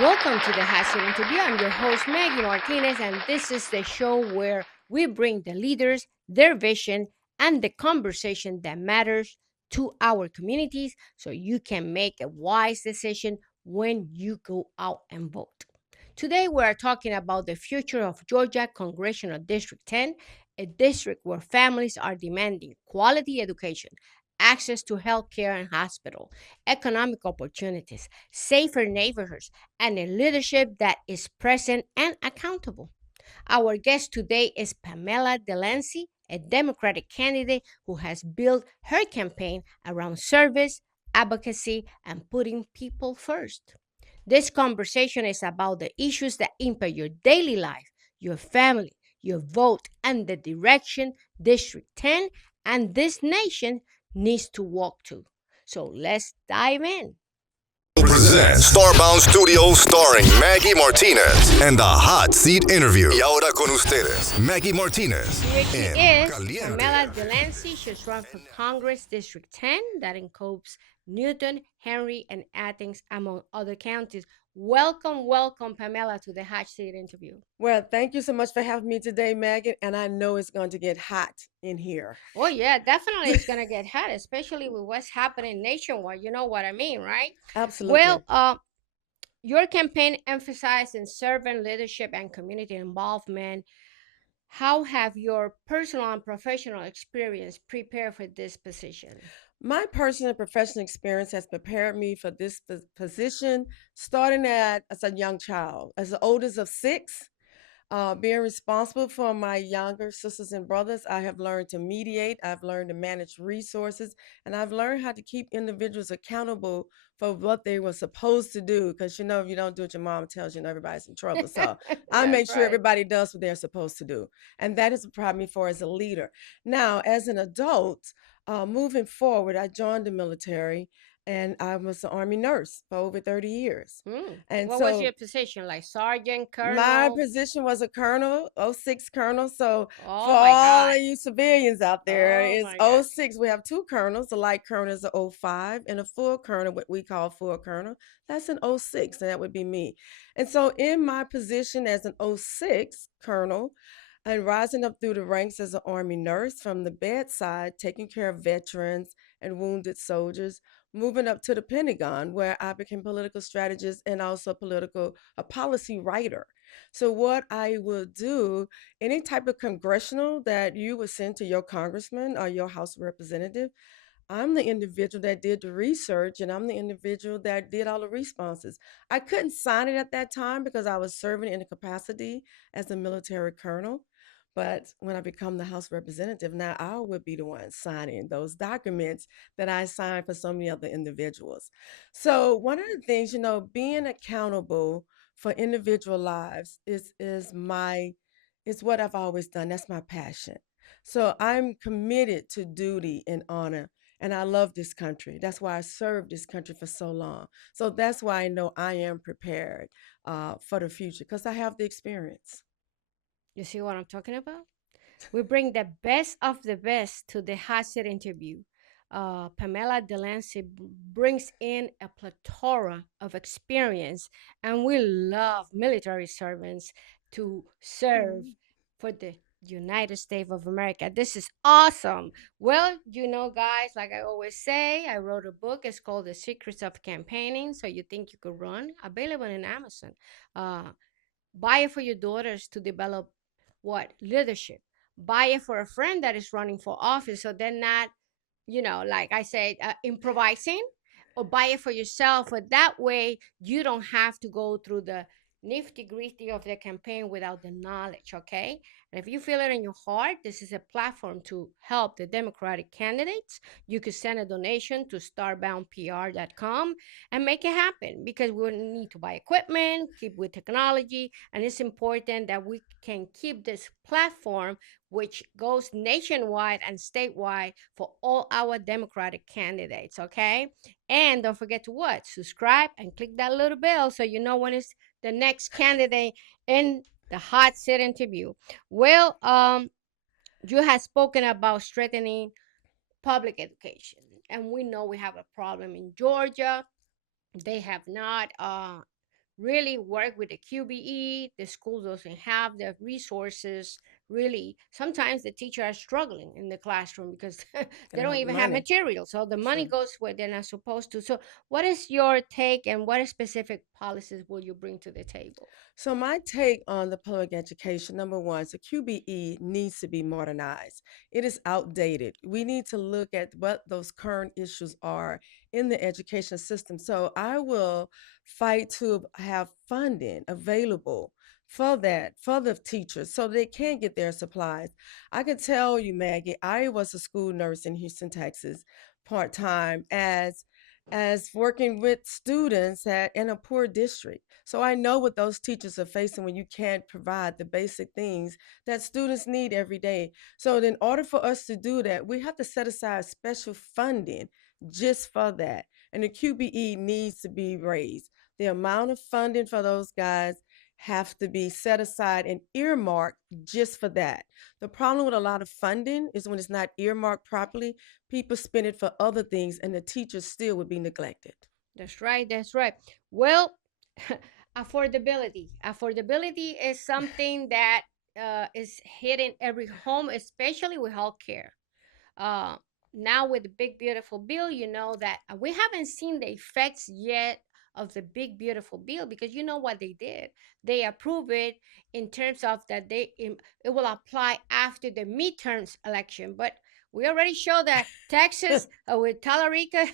Welcome to the Hot Seat Interview. I'm your host, Maggy Martinez, and this is the show where we bring the leaders, their vision, and the conversation that matters to our communities so you can make a wise decision when you go out and vote. Today, we are talking about the future of Georgia Congressional District 10, a district where families are demanding quality education, access to health care and hospital, economic opportunities, safer neighborhoods, and a leadership that is present and accountable. Our guest today is Pamela Delancy, a Democratic candidate who has built her campaign around service, advocacy, and putting people first. This conversation is about the issues that impact your daily life, your family, your vote, and the direction District 10 and this nation needs to walk to. So let's dive in. Presents Starbound Studios starring Maggie Martinez and the Hot Seat Interview. Y ahora con ustedes, Maggie Martinez Here she en is, Caliente. Pamela Delancy. She's run for Congress District 10, that encompasses Newton, Henry, and Athens, among other counties. Welcome, Pamela, to the Hot Seat Interview. Well, thank you so much for having me today, Megan. And I know it's going to get hot in here. Oh, yeah, definitely it's going to get hot, especially with what's happening nationwide. You know what I mean, right? Absolutely. Your campaign emphasized in servant leadership and community involvement. How have your personal and professional experience prepared for this position? My personal and professional experience has prepared me for this position starting as a young child. As the oldest of six, being responsible for my younger sisters and brothers, I have learned to mediate, I've learned to manage resources, and I've learned how to keep individuals accountable for what they were supposed to do. Because if you don't do what your mom tells you, everybody's in trouble. So I make sure everybody does what they're supposed to do. And that has prepared me for as a leader. Now, as an adult, moving forward, I joined the military and I was an Army nurse for over 30 years. And what was your position? Like sergeant, my colonel? position was a colonel, '06 colonel. So Oh for my all God. of you civilians out there, Oh it's my God. '06. We have two colonels. A light colonel is a '05, and a full colonel, what we call full colonel, that's an '06, and that would be me. And so in my position as an '06 colonel, and rising up through the ranks as an Army nurse from the bedside, taking care of veterans and wounded soldiers, moving up to the Pentagon, where I became political strategist and also a policy writer. So what I will do, any type of congressional that you would send to your congressman or your House representative, I'm the individual that did the research and I'm the individual that did all the responses. I couldn't sign it at that time because I was serving in a capacity as a military colonel. But when I become the House representative, now I would be the one signing those documents that I signed for so many other individuals. So one of the things, being accountable for individual lives is what I've always done. That's my passion. So I'm committed to duty and honor, and I love this country. That's why I served this country for so long. So that's why I know I am prepared for the future because I have the experience. You see what I'm talking about? We bring the best of the best to the Hot Seat Interview. Pamela Delancy brings in a plethora of experience, and we love military servants to serve for the United States of America. This is awesome. Well, guys, like I always say, I wrote a book. It's called The Secrets of Campaigning. So you think you could run? Available in Amazon. Uh, buy it for your daughters to develop what? Leadership. Buy it for a friend that is running for office so they're not, like I said, improvising, or buy it for yourself. But that way, you don't have to go through the nifty gritty of the campaign without the knowledge, okay? And if you feel it in your heart, this is a platform to help the Democratic candidates. You could send a donation to starboundpr.com and make it happen, because we need to buy equipment, keep with technology, and it's important that we can keep this platform, which goes nationwide and statewide, for all our Democratic candidates, okay? And don't forget to what? Subscribe and click that little bell so you know when it's the next candidate in the Hot Seat Interview. Well, you have spoken about strengthening public education, and we know we have a problem in Georgia. They have not really work with the QBE. The school doesn't have the resources. Really, sometimes the teachers are struggling in the classroom because They they don't don't have the even have money. material. So the money True. goes where they're not supposed to. So, what is your take and what specific policies will you bring to the table? So my take on the public education, number one, so QBE needs to be modernized. It is outdated. We need to look at what those current issues are in the education system. So I will fight to have funding available for that, for the teachers, so they can get their supplies. I can tell you, Maggie, I was a school nurse in Houston, Texas, part-time as working with students in a poor district. So I know what those teachers are facing when you can't provide the basic things that students need every day. So in order for us to do that, we have to set aside special funding just for that. And the QBE needs to be raised. The amount of funding for those guys have to be set aside and earmarked just for that. The problem with a lot of funding is when it's not earmarked properly, people spend it for other things and the teachers still would be neglected. That's right. That's right. Well, affordability. Affordability is something that is hitting every home, especially with healthcare. Uh, Now with the big beautiful bill, you know that we haven't seen the effects yet of the big beautiful bill because you know what they did. They approve it in terms of that it will apply after the midterms election, but we already show that Texas with Tallarica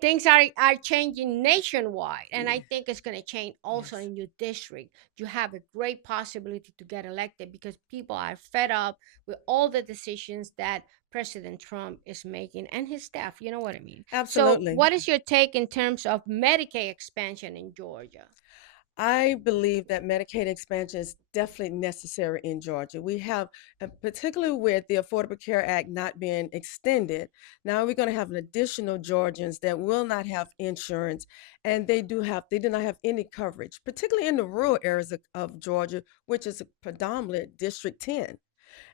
things are changing nationwide, and I think it's going to change also Yes, in your district. You have a great possibility to get elected because people are fed up with all the decisions that President Trump is making and his staff. You know what I mean? So, absolutely. what is your take in terms of Medicaid expansion in Georgia? I believe that Medicaid expansion is definitely necessary in Georgia. We have, particularly with the Affordable Care Act not being extended, now we're going to have an additional Georgians that will not have insurance, and they do not have any coverage, particularly in the rural areas of Georgia, which is predominantly District 10.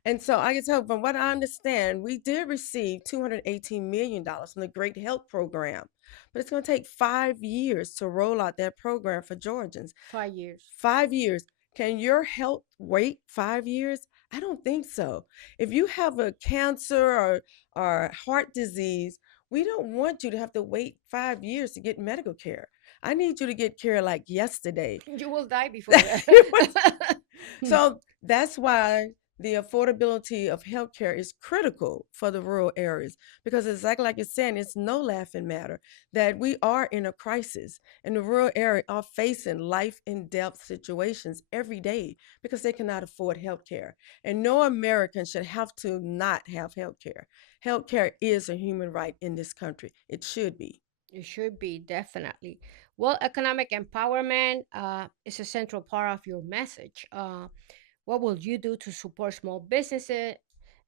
And so I can tell from what I understand, we did receive $218 million from the Great Health Program, but it's going to take 5 years to roll out that program for Georgians. 5 years. 5 years. Can your health wait 5 years? I don't think so. If you have a cancer or heart disease, we don't want you to have to wait 5 years to get medical care. I need you to get care like yesterday. You will die before that. So that's why the affordability of healthcare is critical for the rural areas because exactly like you're saying, it's no laughing matter that we are in a crisis and the rural area are facing life and death situations every day because they cannot afford healthcare. And no American should have to not have healthcare. Healthcare is a human right in this country. It should be. It should be, definitely. Well, economic empowerment is a central part of your message. What will you do to support small businesses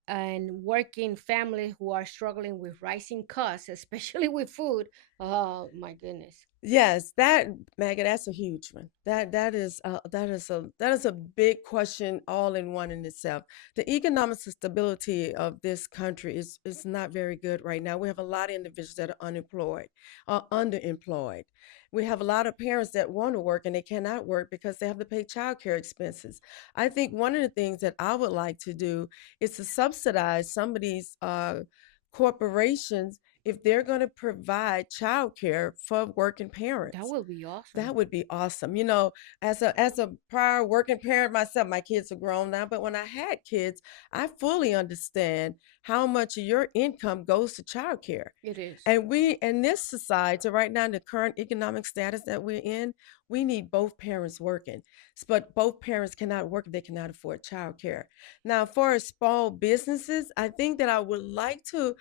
and working families who are struggling with rising costs, especially with food? Oh my goodness. Yes, that Maggie, that's a huge one. That is a big question all in one in itself. The economic stability of this country is not very good right now. We have a lot of individuals that are unemployed, underemployed. We have a lot of parents that want to work and they cannot work because they have to pay childcare expenses. I think one of the things that I would like to do is to subsidize some of these corporations if they're going to provide childcare for working That parents. will be awesome. That would be awesome. As a prior working parent myself, my kids are grown now, but when I had kids, I fully understand how much of your income goes to childcare. It is. And we in this society right now, in the current economic status that we're in, we need both parents working. But both parents cannot work if they cannot afford childcare. Now, for small businesses, I think that I would like to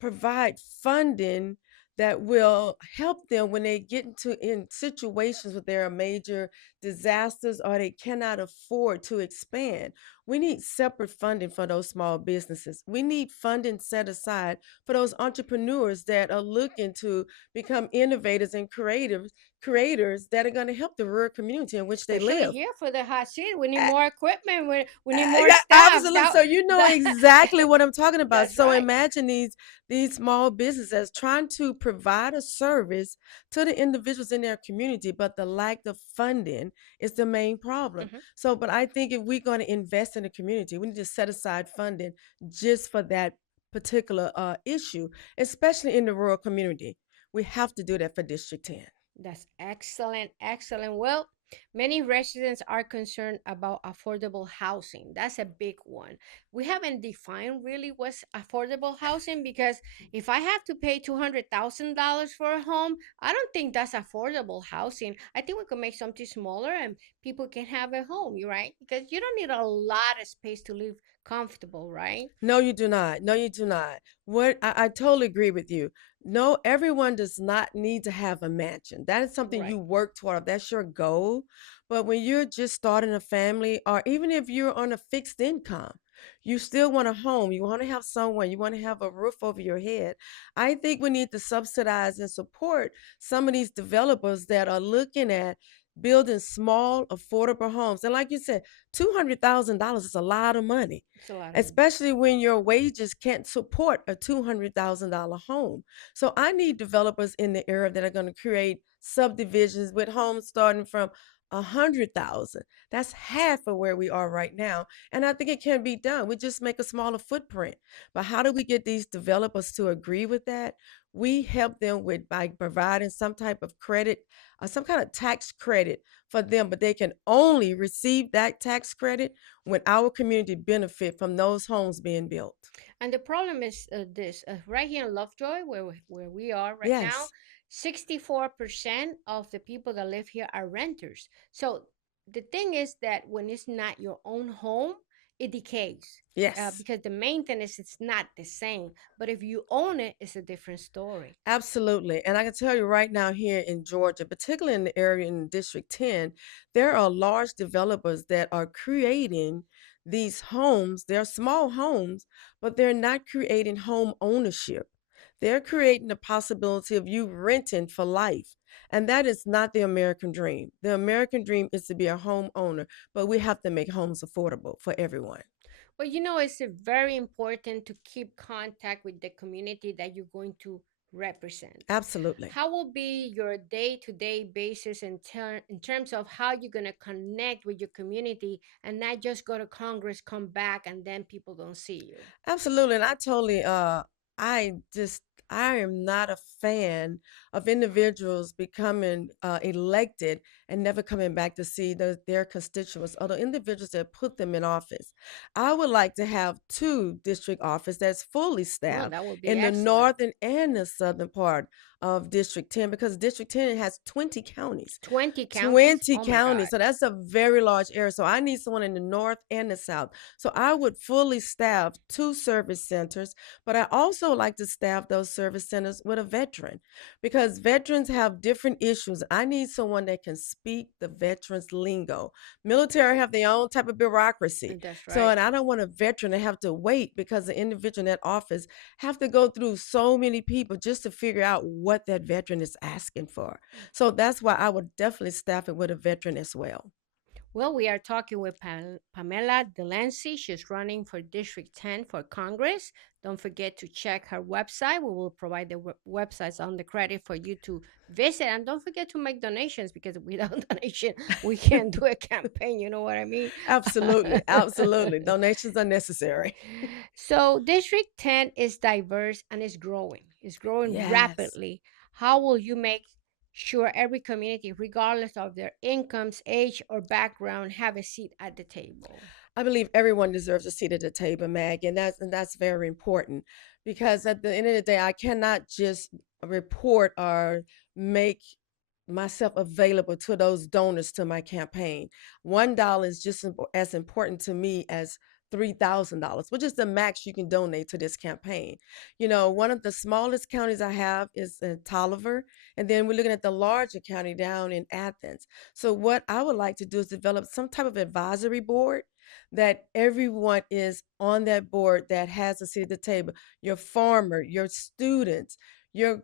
provide funding that will help them when they get into in situations where there are major disasters or they cannot afford to expand. We need separate funding for those small businesses. We need funding set aside for those entrepreneurs that are looking to become innovators and creators that are going to help the rural community in which they Especially live. here for the hot seat, we need more equipment. We need more Yeah, staff. absolutely. That So you know that exactly what I'm talking about. that's So right. imagine these small businesses trying to provide a service to the individuals in their community, but the lack of funding is the main problem. Mhm. So, but I think if we're going to invest in the community, we need to set aside funding just for that particular issue, especially in the rural community. We have to do that for District 10. That's excellent, excellent. Well, many residents are concerned about affordable housing. That's a big one. We haven't defined really what's affordable housing because if I have to pay $200,000 for a home, I don't think that's affordable housing. I think we could make something smaller and people can have a home, you right? Because you don't need a lot of space to live comfortable, right? No, you do not. No, you do not. I totally agree with you. No, everyone does not need to have a mansion. That is something Right. you work toward. That's your goal. But when you're just starting a family, or even if you're on a fixed income, you still want a home. You want to have someone. You want to have a roof over your head. I think we need to subsidize and support some of these developers that are looking at building small, affordable homes. And like you said, $200,000 is a lot of money, It's a lot of money. especially when your wages can't support a $200,000 home. So I need developers in the area that are going to create subdivisions with homes starting from 100,000. That's half of where we are right now. And I think it can be done. We just make a smaller footprint. But how do we get these developers to agree with that? We help them with by providing some type of credit, some kind of tax credit for them, but they can only receive that tax credit when our community benefit from those homes being built. And the problem is this right here in Lovejoy, where we are right now, Yes. 64% of the people that live here are renters. So the thing is that when it's not your own home, it decays Yes. because the maintenance is not the same. But if you own it, it's a different story. Absolutely. And I can tell you right now here in Georgia, particularly in the area in District 10, there are large developers that are creating these homes. They're small homes, but they're not creating home ownership. They're creating the possibility of you renting for life. And that is not the American dream. The American dream is to be a homeowner, but we have to make homes affordable for everyone. Well, it's very important to keep contact with the community that you're going to represent. Absolutely. How will be your day-to-day basis in terms of how you're going to connect with your community and not just go to Congress, come back, and then people don't see you? Absolutely. And I just, I am not a fan of individuals becoming elected and never coming back to see their constituents or the individuals that put them in office. I would like to have two district offices that's fully Well, staffed that would be in the excellent. northern and the southern part of District 10, because District 10 has 20 counties. 20 counties? 20 Oh my counties. God. So that's a very large area. So I need someone in the north and the south. So I would fully staff two service centers, but I also like to staff those service centers with a veteran, because veterans have different issues. I need someone that can speak the veterans lingo. Military have their own type of bureaucracy. And that's So, right. and I don't want a veteran to have to wait because the individual in that office have to go through so many people just to figure out what that veteran is asking for. So that's why I would definitely staff it with a veteran as well. Well, we are talking with Pamela Delancy. She's running for District 10 for Congress. Don't forget to check her website. We will provide the websites on the credit for you to visit. And don't forget to make donations because without donation, we can't do a campaign. You know what I mean? Absolutely. Absolutely. Donations are necessary. So, District 10 is diverse and is growing. It's growing Yes. rapidly. How will you make sure every community, regardless of their incomes, age, or background, have a seat at the table? I believe everyone deserves a seat at the table, Mag, and that's very important, because at the end of the day, I cannot just report or make myself available to those donors to my campaign. $1 is just as important to me as $3,000, which is the max you can donate to this campaign. One of the smallest counties I have is in Tolliver, and then we're looking at the larger county down in Athens. So what I would like to do is develop some type of advisory board that everyone is on that board that has a seat at the table. Your farmer, your students, your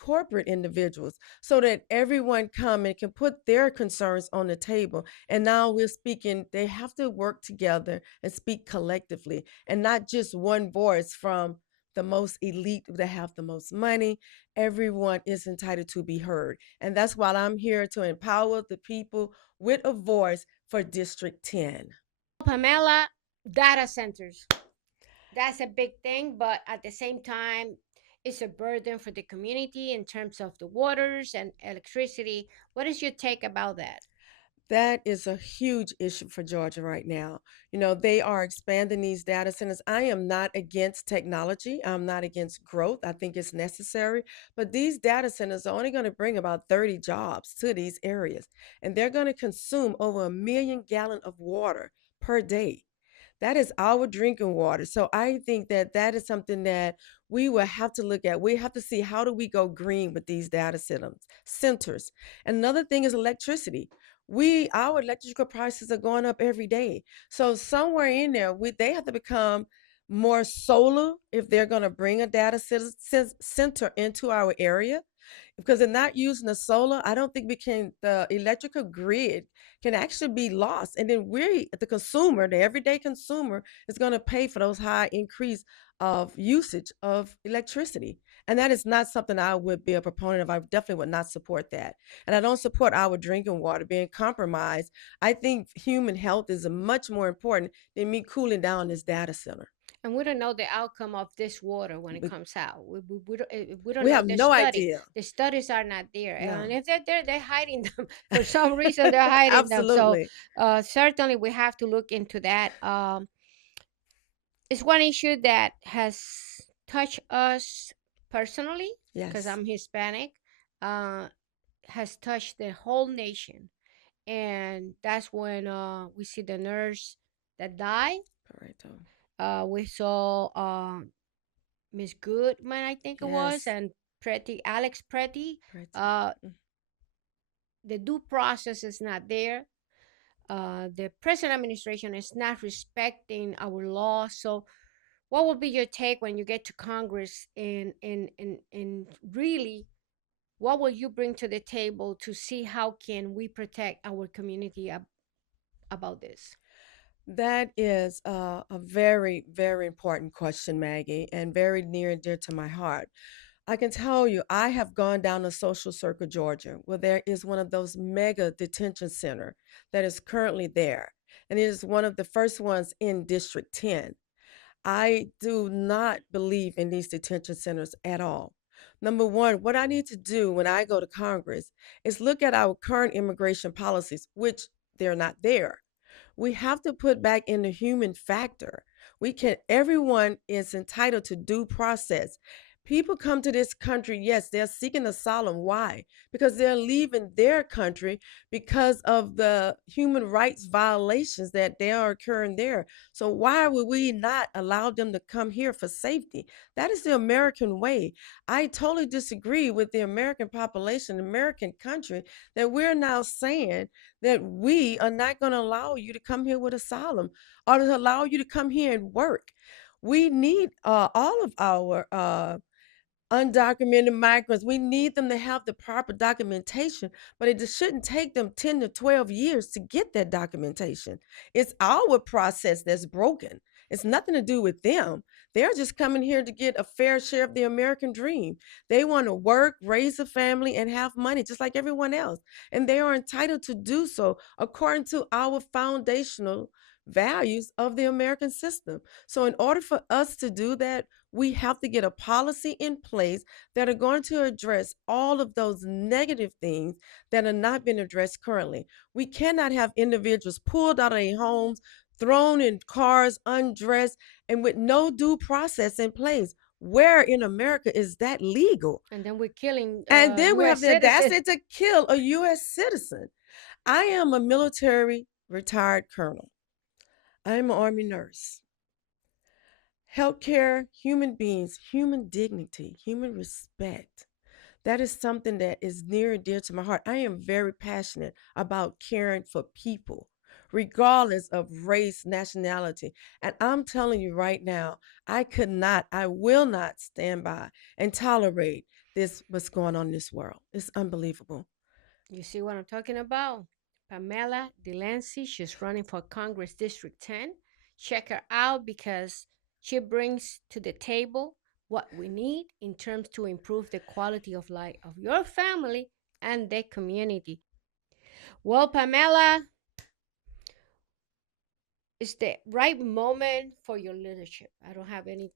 corporate individuals, so that everyone come and can put their concerns on the table. And now we're speaking, they have to work together and speak collectively, and not just one voice from the most elite that have the most money. Everyone is entitled to be heard. And that's why I'm here to empower the people with a voice for District 10. Pamela, data centers. That's a big thing, but at the same time, it's a burden for the community in terms of the waters and electricity. What is your take about that? That is a huge issue for Georgia right now. You know, they are expanding these data centers. I am not against technology. I'm not against growth. I think it's necessary. But these data centers are only going to bring about 30 jobs to these areas. And they're going to consume over 1 million gallons of water per day. That is our drinking water. So I think that that is something that we will have to look at. We have to see, how do we go green with these data centers. Another thing is electricity. Our electrical prices are going up every day. So somewhere in there, they have to become more solar if they're going to bring a center into our area, because they're not using the solar. I don't think the electrical grid can actually be lost. And then the consumer, the everyday consumer, is going to pay for those high increase of usage of electricity. And that is not something I would be a proponent of. I definitely would not support that. And I don't support our drinking water being compromised. I think human health is much more important than me cooling down this data center. And we don't know the outcome of this water when it We, comes out. We don't we know have the no study. idea. The studies are not there. And No. if they're there, they're hiding them. For some reason, they're hiding them. So Absolutely. certainly we have to look into that. It's one issue that has touched us personally, because Yes. I'm Hispanic, uh, has touched the whole nation. And that's when we see the nurse that died. Correcto. We saw Miss Goodman, I think it was, Yes. and Alex Pretty. Pretty. Uh, the due process is not there. The present administration is not respecting our laws. So, what will be your take when you get to Congress, and really, what will you bring to the table to see how can we protect our community about this? That is a very, very important question, Maggie, and very near and dear to my heart. I can tell you, I have gone down to Social Circle, Georgia, where there is one of those mega detention center that is currently there. And it is one of the first ones in District 10. I do not believe in these detention centers at all. Number one, what I need to do when I go to Congress is look at our current immigration policies, which they're not there. We have to put back in the human factor. Everyone is entitled to due process. People come to this country, yes, they're seeking asylum. Why? Because they're leaving their country because of the human rights violations that they are occurring there. So why would we not allow them to come here for safety? That is the American way. I totally disagree with the American population, the American country, that we're now saying that we are not going to allow you to come here with asylum or to allow you to come here and work. We need all of our undocumented migrants. We need them to have the proper documentation, but it just shouldn't take them 10 to 12 years to get that documentation. It's our process that's broken. It's nothing to do with them. They're just coming here to get a fair share of the American dream. They want to work, raise a family, and have money just like everyone else. And they are entitled to do so according to our foundational values of the American system. So, in order for us to do that, we have to get a policy in place that are going to address all of those negative things that are not being addressed currently. We cannot have individuals pulled out of their homes, thrown in cars, undressed, and with no due process in place. Where in America is that legal? And then we're killing And then we have U.S. the citizens. audacity to kill a U.S. citizen. I am a military retired colonel. I'm an Army nurse. Healthcare, human beings, human dignity, human respect. That is something that is near and dear to my heart. I am very passionate about caring for people, regardless of race, nationality. And I'm telling you right now, I will not stand by and tolerate this, what's going on in this world. It's unbelievable. You see what I'm talking about? Pamela Delancy, she's running for Congress District 10. Check her out because she brings to the table what we need in terms to improve the quality of life of your family and the community. Well, Pamela, it's the right moment for your leadership. I don't have any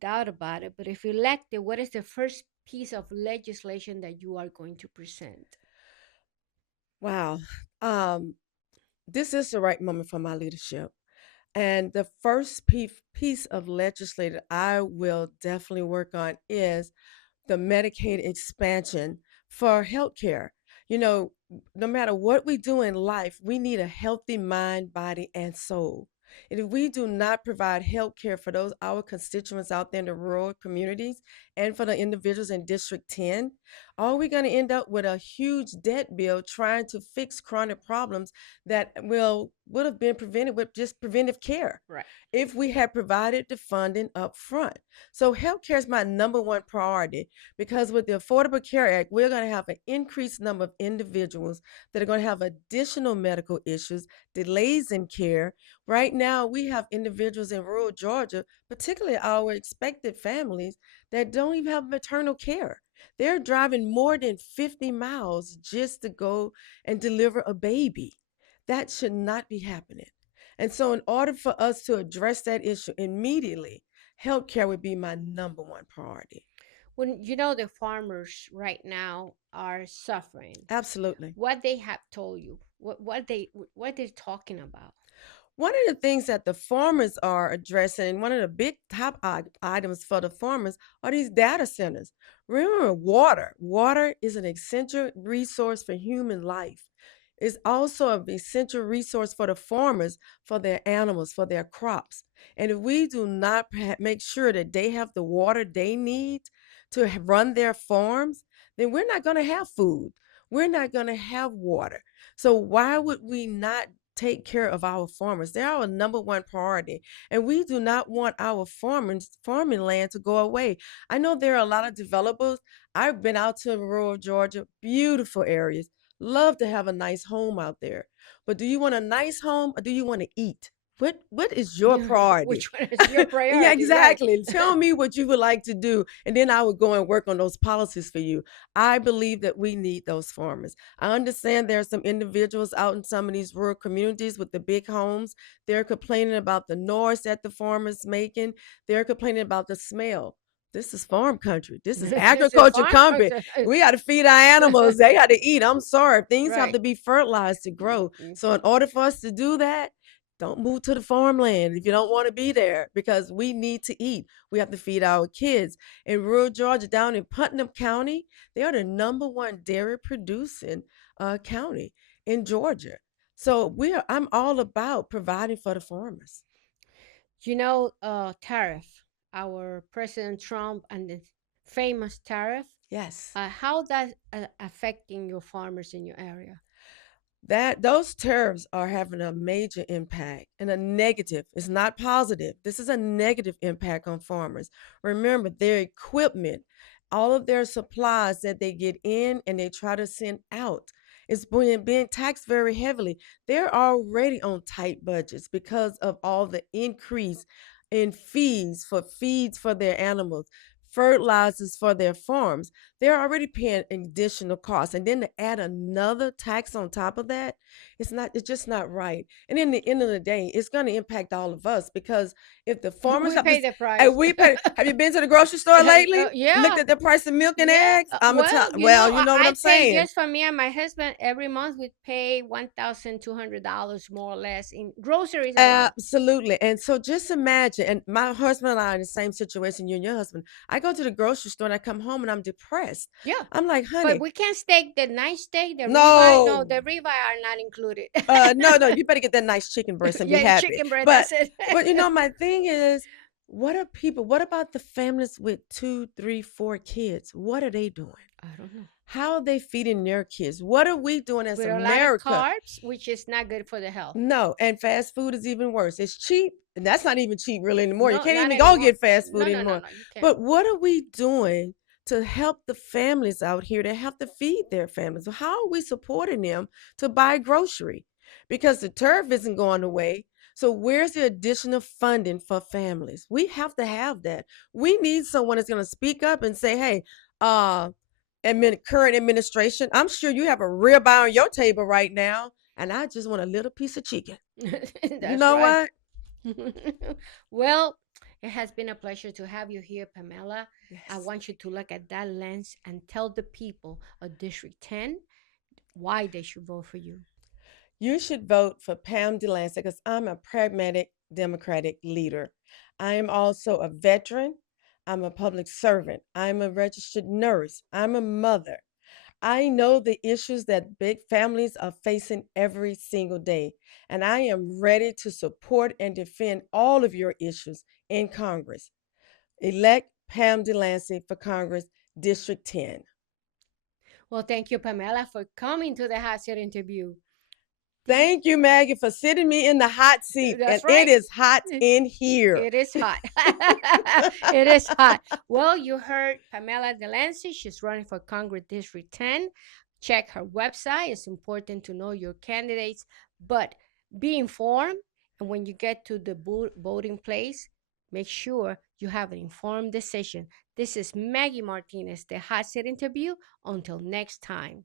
doubt about it. But if elected, what is the first piece of legislation that you are going to present? Wow. Um, this is the right moment for my leadership. And the first piece of legislation I will definitely work on is the Medicaid expansion for healthcare. You know, no matter what we do in life, we need a healthy mind, body, and soul. And if we do not provide health care for those our constituents out there in the rural communities and for the individuals in District 10, are we going to end up with a huge debt bill trying to fix chronic problems that would have been prevented with just preventive care Right. if we had provided the funding up front? So healthcare is my number one priority because with the Affordable Care Act, we're going to have an increased number of individuals that are going to have additional medical issues, delays in care. Right now, we have individuals in rural Georgia, particularly our expected families, that don't even have maternal care. They're driving more than 50 miles just to go and deliver a baby. That should not be happening. And so, in order for us to address that issue immediately, healthcare would be my number one priority. When you know the farmers right now are suffering, Absolutely. what they have told you, what they're talking about. One of the things that the farmers are addressing, one of the big top items for the farmers are these data centers. Remember, water. Water is an essential resource for human life. It's also an essential resource for the farmers, for their animals, for their crops. And if we do not make sure that they have the water they need to run their farms, then we're not going to have food. We're not going to have water. So why would we not take care of our farmers? They're our number one priority. And we do not want our farming land to go away. I know there are a lot of developers. I've been out to rural Georgia, beautiful areas. Love to have a nice home out there. But do you want a nice home or do you want to eat? What is your priority? Which one is your Yeah, priority? Right. exactly. Tell me what you would like to do, and then I would go and work on those policies for you. I believe that we need those farmers. I understand there are some individuals out in some of these rural communities with the big homes. They're complaining about the noise that the farmers making. They're complaining about the smell. This is farm country. This is This is agriculture farm country. culture. We got to feed our animals. They got to eat. I'm sorry. Things have Right. to be fertilized to grow. So in order for us to do that, don't move to the farmland if you don't want to be there because we need to eat. We have to feed our kids. In rural Georgia, down in Putnam County, they are the number one dairy producing county in Georgia. So I'm all about providing for the farmers. You know, tariff, our President Trump and the famous tariff, Yes. how that affecting your farmers in your area? That those tariffs are having a major impact and a negative. It's not positive. This is a negative impact on farmers. Remember, their equipment, all of their supplies that they get in and they try to send out, is being taxed very heavily. They're already on tight budgets because of all the increase in feeds for their animals, fertilizers for their farms. They're already paying additional costs. And then to add another tax on top of that, it's just not right. And in the end of the day, it's going to impact all of us because if the farmers We have pay this, the price. and have you been to the grocery store lately? Looked Yeah. at the price of milk and Yeah. eggs? I'm gonna tell, You know, well, you know what I'm I'd say saying. just for me and my husband, every month we pay $1,200 more or less in groceries alone. Absolutely. And so just imagine, and my husband and I are in the same situation, you and your husband. I go to the grocery store and I come home and I'm depressed. Yeah. I'm like, But honey, we can't steak the nice steak, the ribeye. No, no. the ribeye are not included. No, you better get that nice chicken breast and be Yeah, happy. chicken breast, But that's it. my thing is, what about the families with 2, 3, 4 kids? What are they doing? I don't know. How are they feeding their kids? What are we doing as With a lot of America? carbs, which is not good for the health. No, and fast food is even worse. It's cheap, and that's not even cheap really anymore. You No, can't not even go anymore. get fast No, food no, no, anymore. no. You can't. But what are we doing to help the families out here that have to feed their families? How are we supporting them to buy grocery? Because the turf isn't going away. So where's the additional funding for families? We have to have that. We need someone that's going to speak up and say, "Hey, uh, current administration, I'm sure you have a ribeye on your table right now, and I just want a little piece of chicken." You That's know right. what? Well, it has been a pleasure to have you here, Pamela. I Yes. want you to look at that lens and tell the people of District 10 why they should vote for you. You should vote for Pam Delancy because I'm a pragmatic Democratic leader. I am also a veteran. I'm a public servant. I'm a registered nurse. I'm a mother. I know the issues that big families are facing every single day, and I am ready to support and defend all of your issues in Congress. Elect Pam Delancy for Congress, District 10. Well, thank you, Pamela, for coming to the hot seat interview. Thank you, Maggie, for sitting me in the hot seat. And That's it right. is hot in here. It is hot. It is hot. Well, you heard Pamela Delancy. She's running for Congress District 10. Check her website. It's important to know your candidates, but be informed. And when you get to the voting place, make sure you have an informed decision. This is Maggie Martinez, the hot seat interview. Until next time.